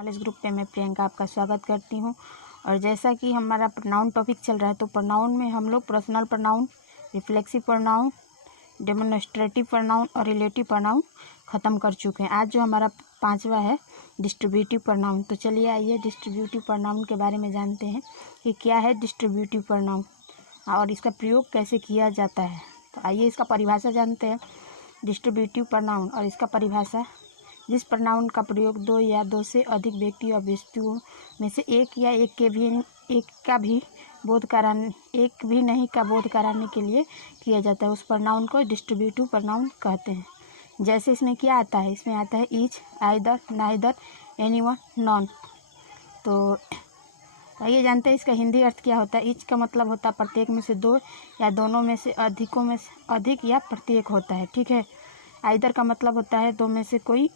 Knowledge group पे मैं प्रियंका आपका स्वागत करती हूँ। और जैसा कि हमारा प्रोनाउन टॉपिक चल रहा है, तो प्रोनाउन में हम लोग personal pronoun, reflexive pronoun, demonstrative pronoun और रिलेटिव प्रोनाउन ख़त्म कर चुके हैं। आज जो हमारा 5वां है डिस्ट्रीब्यूटिव प्रोनाउन। तो चलिए आइए डिस्ट्रीब्यूटिव प्रोनाउन के बारे में जानते हैं कि क्या है डिस्ट्रीब्यूटिव प्रोनाउन और इसका प्रयोग कैसे किया जाता है। तो आइए इसका परिभाषा जानते हैं। डिस्ट्रीब्यूटिव प्रोनाउन और इसका परिभाषा: जिस प्रोनाउन का प्रयोग दो या दो से अधिक व्यक्ति और वस्तुओं में से एक या एक का भी बोध कराने के लिए किया जाता है, उस प्रोनाउन को डिस्ट्रीब्यूटिव प्रोनाउन कहते हैं। जैसे इसमें क्या आता है, इसमें आता है each, either, neither, anyone, non. तो आइए जानते हैं इसका हिंदी अर्थ क्या होता है। ईच का मतलब होता है प्रत्येक में से दो या दोनों में से अधिकों में से अधिक या प्रत्येक होता है, ठीक है। आइदर का मतलब होता है दो में से कोई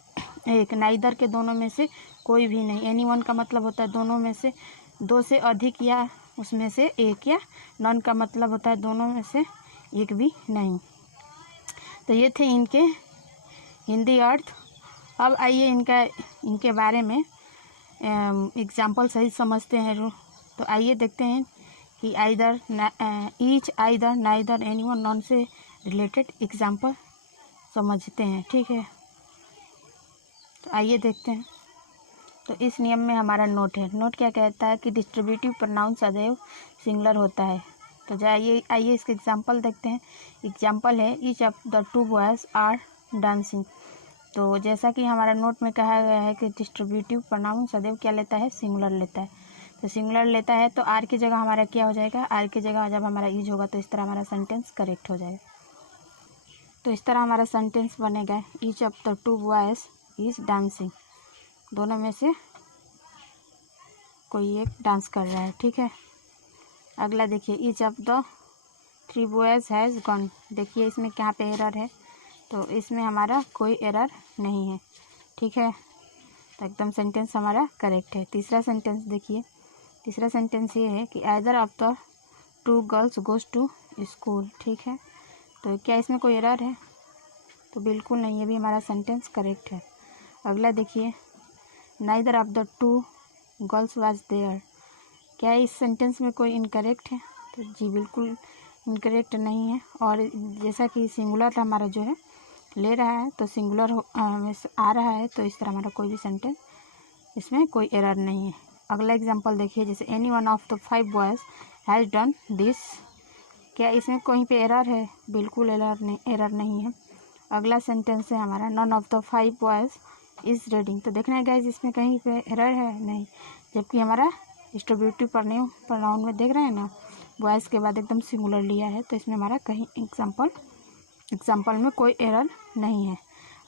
एक, नाइदर के दोनों में से कोई भी नहीं। एनीवन का मतलब होता है दोनों में से दो से अधिक या उसमें से एक, या नॉन का मतलब होता है दोनों में से एक भी नहीं। तो ये थे इनके हिंदी अर्थ। अब आइए इनके बारे में एग्जाम्पल सही समझते हैं। तो आइए देखते हैं कि either, each, either, neither, anyone, non से रिलेटेड एग्जाम्पल समझते हैं, ठीक है। तो आइए देखते हैं। तो इस नियम में हमारा नोट है। नोट क्या कहता है कि डिस्ट्रीब्यूटिव प्रोनाउन सदैव सिंगुलर होता है। तो आइए इसके एग्जाम्पल देखते हैं। एग्जाम्पल है each of the two boys are dancing. तो जैसा कि हमारा नोट में कहा गया है कि डिस्ट्रीब्यूटिव प्रोनाउन सदैव क्या लेता है, सिंगुलर लेता है। तो सिंगुलर लेता है तो आर की जगह हमारा क्या हो जाएगा, आर की जगह जब हमारा ईज होगा तो इस तरह हमारा सेंटेंस करेक्ट हो जाएगा। तो इस तरह हमारा सेंटेंस बनेगा each of the two boys is dancing. दोनों में से कोई एक डांस कर रहा है, ठीक है। अगला देखिए each of the three boys has gone. देखिए इसमें कहाँ पे एरर है, तो इसमें हमारा कोई एरर नहीं है, ठीक है। तो एकदम सेंटेंस हमारा करेक्ट है। तीसरा सेंटेंस देखिए। तीसरा सेंटेंस ये है कि either of the two girls goes to school, ठीक है। तो क्या इसमें कोई एरर है, तो बिल्कुल नहीं, ये भी हमारा सेंटेंस करेक्ट है। अगला देखिए neither of the two girls was there. क्या इस सेंटेंस में कोई इनकरेक्ट है, तो जी बिल्कुल इनकरेक्ट नहीं है। और जैसा कि सिंगुलर हमारा जो है ले रहा है, तो सिंगुलर में आ रहा है, तो इस तरह हमारा कोई भी सेंटेंस इसमें कोई एरर नहीं है। अगला एग्जांपल देखिए, जैसे any one of the five boys has done this. क्या इसमें कहीं पे एरर है, बिल्कुल एरर नहीं है। अगला सेंटेंस है हमारा none of the five boys is reading. तो देखना है गाइज इसमें कहीं पे एरर है, नहीं, जबकि हमारा डिस्ट्रीब्यूटिव प्रोनाउन में देख रहे हैं ना, बॉयज़ के बाद एकदम सिंगुलर लिया है, तो इसमें हमारा कहीं एग्जाम्पल में कोई एरर नहीं है।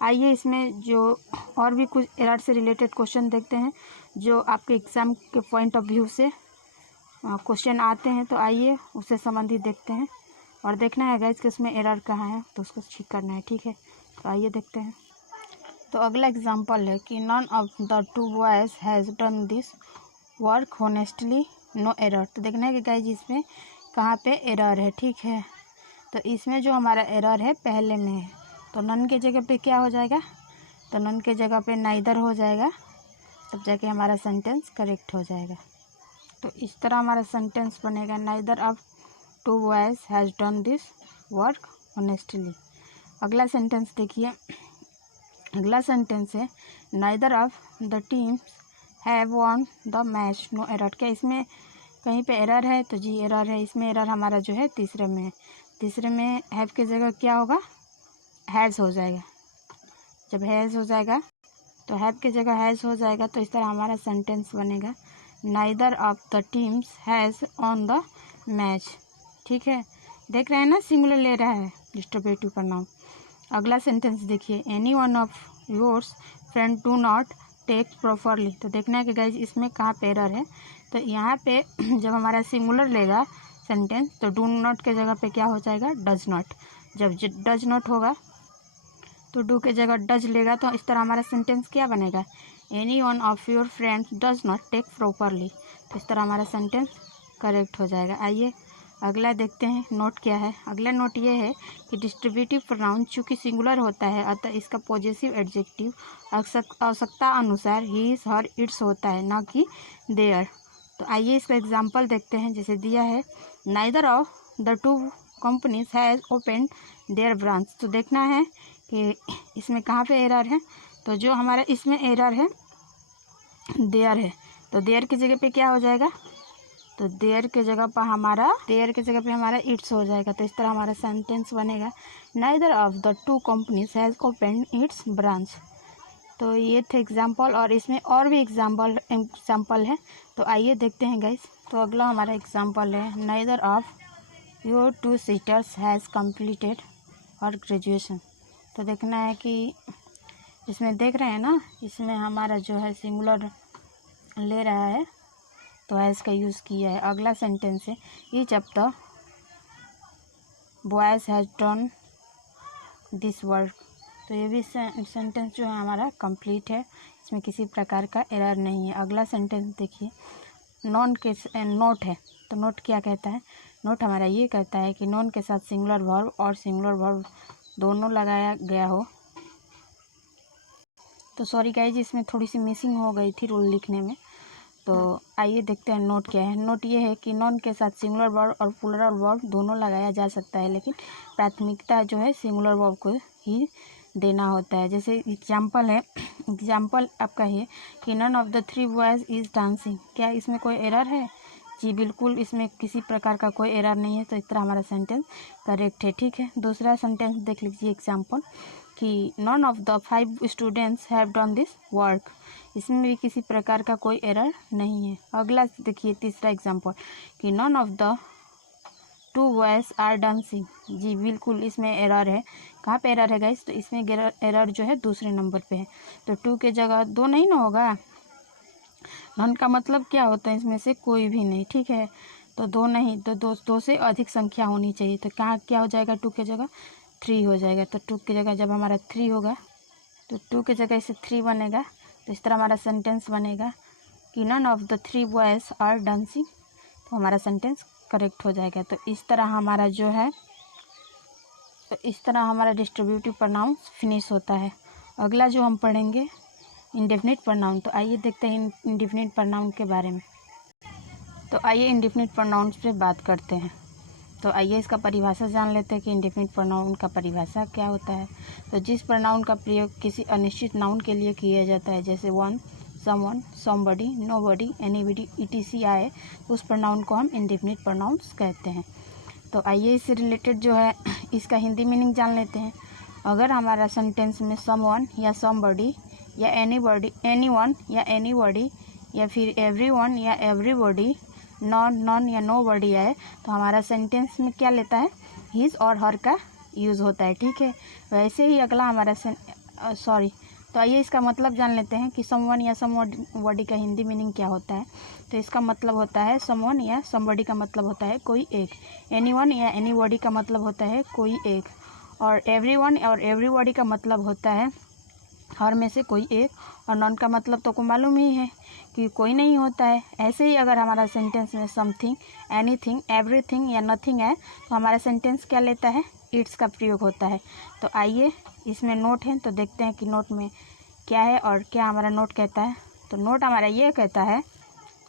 आइए इसमें जो और भी कुछ एरर से रिलेटेड क्वेश्चन देखते हैं जो आपके एग्ज़ाम के पॉइंट ऑफ व्यू से क्वेश्चन आते हैं। तो आइए उससे संबंधित देखते हैं और देखना है गाइज कि उसमें एरर कहाँ है, तो उसको ठीक करना है, ठीक है। तो आइए देखते हैं। तो अगला एग्जांपल है कि none of the two boys has done this work honestly, no error. तो देखना है कि गाइज इसमें कहाँ पे एरर है, ठीक है। तो इसमें जो हमारा एरर है पहले में है, तो नन के जगह पे क्या हो जाएगा, तो नन के जगह पे नाइदर हो जाएगा, तब जाके हमारा सेंटेंस करेक्ट हो जाएगा। तो इस तरह हमारा सेंटेंस बनेगा neither of two boys has done this work honestly. अगला सेंटेंस देखिए। अगला सेंटेंस है neither of the teams have won the match, no error. क्या इसमें कहीं पे एरर है, तो जी एरर है। इसमें एरर हमारा जो है तीसरे में है। तीसरे में हैव की जगह क्या होगा, हैज़ हो जाएगा। जब हैज़ हो जाएगा तो हैव की जगह हैज़ हो जाएगा, तो इस तरह हमारा सेंटेंस बनेगा neither of the teams has on the match, ठीक है। देख रहे हैं ना, सिंगुलर ले रहा है डिस्ट्रीब्यूटिव प्रोनाउन। अगला सेंटेंस देखिए, any one of yours friend do not take properly. तो देखना है कि गाइज इसमें कहाँ पे एरर है। तो यहाँ पे जब हमारा सिंगुलर लेगा सेंटेंस, तो डू नॉट के जगह पे क्या हो जाएगा, डज नॉट। जब डज नॉट होगा तो डू के जगह डज लेगा, तो इस तरह हमारा सेंटेंस क्या बनेगा, any one of your friends does not take properly. तो इस तरह हमारा सेंटेंस करेक्ट हो जाएगा। आइए अगला देखते हैं नोट क्या है। अगला नोट ये है कि डिस्ट्रीब्यूटिव प्रोनाउन चूँकि सिंगुलर होता है अतः इसका पॉजेसिव एडजेक्टिव आवश्यकता अनुसार हिज हर इट्स होता है, ना कि देयर। तो आइए इसका एग्जांपल देखते हैं। जैसे दिया है neither of the two companies has opened their branch. तो देखना है कि इसमें कहाँ पे एरर है। तो जो हमारा इसमें एरर है देयर है, तो देयर की जगह पे क्या हो जाएगा, तो देयर के जगह पे हमारा इट्स हो जाएगा। तो इस तरह हमारा सेंटेंस बनेगा neither of the two companies has opened it's branch. तो ये थे एग्जाम्पल, और इसमें और भी एग्जाम्पल है। तो आइए देखते हैं गाइस। तो अगला हमारा एग्जाम्पल है neither of your two sisters has completed और ग्रेजुएशन। तो देखना है कि इसमें देख रहे हैं ना, इसमें हमारा जो है सिंगुलर ले रहा है तो हैज़ का यूज़ किया है। अगला सेंटेंस है each of the boys has done this work. तो ये भी सेंटेंस जो है हमारा कंप्लीट है, इसमें किसी प्रकार का एरर नहीं है। अगला सेंटेंस देखिए नोट है। तो नोट क्या कहता है, नोट हमारा ये कहता है कि नोन के साथ सिंगुलर वर्ब और सिंगुलर वर्ब दोनों लगाया गया हो। तो सॉरी गाइज, इसमें थोड़ी सी मिसिंग हो गई थी रूल लिखने में। तो आइए देखते हैं नोट क्या है। नोट ये है कि नॉन के साथ सिंगुलर वर्ब और प्लूरल वर्ब दोनों लगाया जा सकता है, लेकिन प्राथमिकता जो है सिंगुलर वर्ब को ही देना होता है। जैसे एग्जाम्पल है, एग्जाम्पल आपका है कि none of the three boys is dancing. क्या इसमें कोई एरर है? जी बिल्कुल, इसमें किसी प्रकार का कोई एरर नहीं है। तो इस तरह हमारा सेंटेंस करेक्ट है। ठीक है, दूसरा सेंटेंस देख लीजिए एग्जाम्पल कि none of the 5 students have done this work. इसमें भी किसी प्रकार का कोई एरर नहीं है। अगला देखिए तीसरा एग्जाम्पल कि none of the 2 boys are dancing. जी बिल्कुल, इसमें एरर है। कहाँ पे एरर है गाइस? तो इसमें एरर जो है दूसरे नंबर पे है। तो 2 के जगह 2 नहीं ना होगा। नॉन का मतलब क्या होता है, इसमें से कोई भी नहीं। ठीक है, तो 2 नहीं, तो 2 से अधिक संख्या होनी चाहिए। तो कहाँ क्या हो जाएगा, 2 के जगह 3 हो जाएगा। तो 2 की जगह जब हमारा 3 होगा तो 2 की जगह इसे 3 बनेगा। तो इस तरह हमारा सेंटेंस बनेगा कि none of the 3 boys are dancing. तो हमारा सेंटेंस करेक्ट हो जाएगा। तो इस तरह हमारा जो है, तो इस तरह हमारा डिस्ट्रीब्यूटिव प्रोनाउंस फिनिश होता है। अगला जो हम पढ़ेंगे इंडेफिनिट प्रोनाउन। तो आइए देखते हैं इंडेफिनिट प्रोनाउन के बारे में। तो आइए इंडेफिनिट प्रोनाउंस पे बात करते हैं। तो आइए इसका परिभाषा जान लेते हैं कि इंडेफिनिट प्रोनाउन का परिभाषा क्या होता है। तो जिस प्रोनाउन का प्रयोग किसी अनिश्चित नाउन के लिए किया जाता है, जैसे one, someone, somebody, nobody, anybody, etc आए, उस प्रोनाउन को हम इंडेफिनिट प्रोनाउंस कहते हैं। तो आइए इससे रिलेटेड जो है इसका हिंदी मीनिंग जान लेते हैं। अगर हमारा सेंटेंस में समवन या समबडी या एनीबडी, एनीवन या एनीबडी या फिर एवरीवन या एवरीबॉडी, नॉन या नोबडी आए, तो हमारा सेंटेंस में क्या लेता है, हिज और हर का यूज़ होता है। ठीक है, वैसे ही अगला हमारा तो आइए इसका मतलब जान लेते हैं कि समवन या समबडी का हिंदी मीनिंग क्या होता है। तो इसका मतलब होता है समवन या समबडी का मतलब होता है कोई एक, एनीवन या एनीबॉडी का मतलब होता है कोई एक, और एवरीवन और एवरीबॉडी का मतलब होता है हर में से कोई एक, और नॉन का मतलब तो को मालूम ही है कि कोई नहीं होता है। ऐसे ही अगर हमारा सेंटेंस में समथिंग, एनीथिंग, एवरीथिंग या नथिंग है, तो हमारा सेंटेंस क्या लेता है, इट्स का प्रयोग होता है। तो आइए इसमें नोट है, तो देखते हैं कि नोट में क्या है और क्या हमारा नोट कहता है। तो नोट हमारा ये कहता है,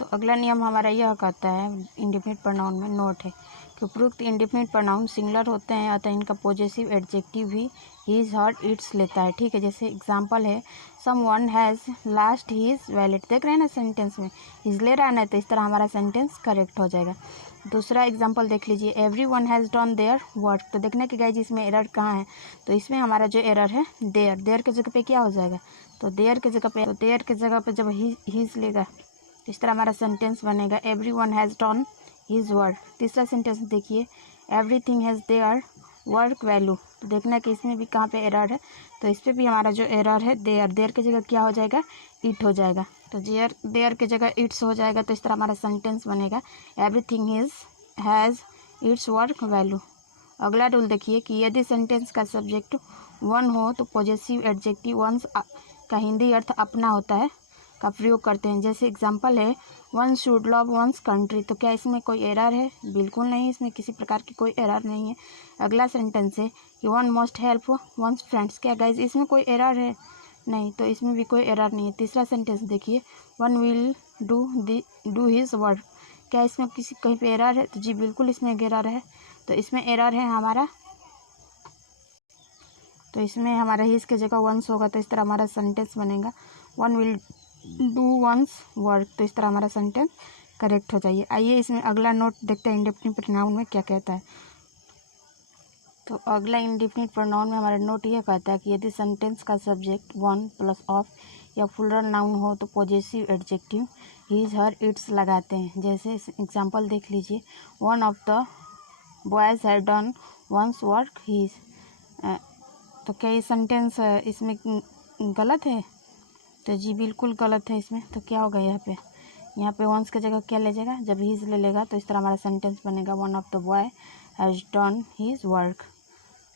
तो अगला नियम हमारा यह कहता है इंडेफिनिट प्रोनाउन में नोट है कि उपरोक्त इंडेफिनिट प्रोनाउन सिंगुलर होते हैं, अतः इनका पॉजेसिव एडजेक्टिव भी हिज, हर, इट्स लेता है। ठीक है, जैसे एग्जांपल है someone has lost his wallet. देख रहे हैं ना सेंटेंस में हिज ले रहा है ना, तो इस तरह हमारा सेंटेंस करेक्ट हो जाएगा। दूसरा एग्जांपल देख लीजिए everyone has done their work. तो देखने की गाइज इसमें एरर कहाँ है, तो इसमें हमारा जो एरर है देयर की जगह पे क्या हो जाएगा, तो देयर की जगह पे जब हिज लेगा, इस तरह हमारा सेंटेंस बनेगा everyone has done his work. तीसरा सेंटेंस देखिए everything has their work value. तो देखना कि इसमें भी कहाँ पे एरर है, तो इस पर भी हमारा जो एरर है देयर की जगह क्या हो जाएगा, इट हो जाएगा। तो देयर की जगह इट्स हो जाएगा। तो इस तरह हमारा सेंटेंस बनेगा everything has its work value. अगला रूल देखिए कि यदि सेंटेंस का सब्जेक्ट वन हो तो पॉजेसिव एडजेक्टिव वंस का हिंदी अर्थ अपना होता है। का प्रयोग करते हैं। जैसे एग्जांपल है one should love one's country, तो क्या इसमें कोई एरर है? बिल्कुल नहीं, इसमें किसी प्रकार की कोई एरर नहीं है। अगला सेंटेंस है कि one must help one's friends, क्या गाइज इसमें कोई एरर है? नहीं, तो इसमें भी कोई एरर नहीं है। तीसरा सेंटेंस देखिए, one will do his work, क्या इसमें किसी कहीं पे एरर है? तो जी बिल्कुल इसमें एरर है। तो इसमें एरर है हमारा, तो इसमें हमारा हिज के जगह वंस होगा, तो इस तरह हमारा सेंटेंस बनेगा one will do one's work, तो इस तरह हमारा सेंटेंस करेक्ट हो जाइए। आइए इसमें अगला नोट देखते हैं इंडेफिनिट प्रोनाउन में क्या कहता है। तो अगला इंडेफिनिट प्रोनाउन में हमारा नोट ये कहता है कि यदि सेंटेंस का सब्जेक्ट वन प्लस ऑफ या प्लूरल नाउन हो तो possessive adjective his her its लगाते हैं। जैसे एग्जांपल देख लीजिए, one of the boys had done one's work his, तो क्या ये सेंटेंस इसमें गलत है? तो जी बिल्कुल गलत है इसमें। तो क्या होगा यहाँ पे वंस की जगह क्या ले जाएगा? जब हिज ले लेगा तो इस तरह हमारा सेंटेंस बनेगा one of the boy has done his work,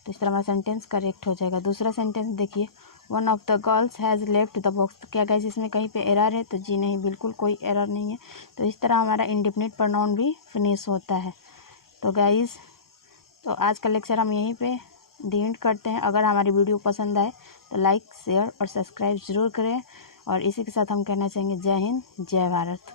तो इस तरह हमारा सेंटेंस करेक्ट हो जाएगा। दूसरा सेंटेंस देखिए, one of the girls has left the box, तो क्या गाइस इसमें कहीं पे एरर है? तो जी नहीं, बिल्कुल कोई एरर नहीं है। तो इस तरह हमारा इंडेफिनिट प्रोनाउन भी फिनिश होता है। तो गाइस, तो आज का लेक्चर हम यहीं पे दी एंड करते हैं। अगर हमारी वीडियो पसंद आए तो लाइक शेयर और सब्सक्राइब ज़रूर करें। और इसी के साथ हम कहना चाहेंगे जय हिंद, जय भारत।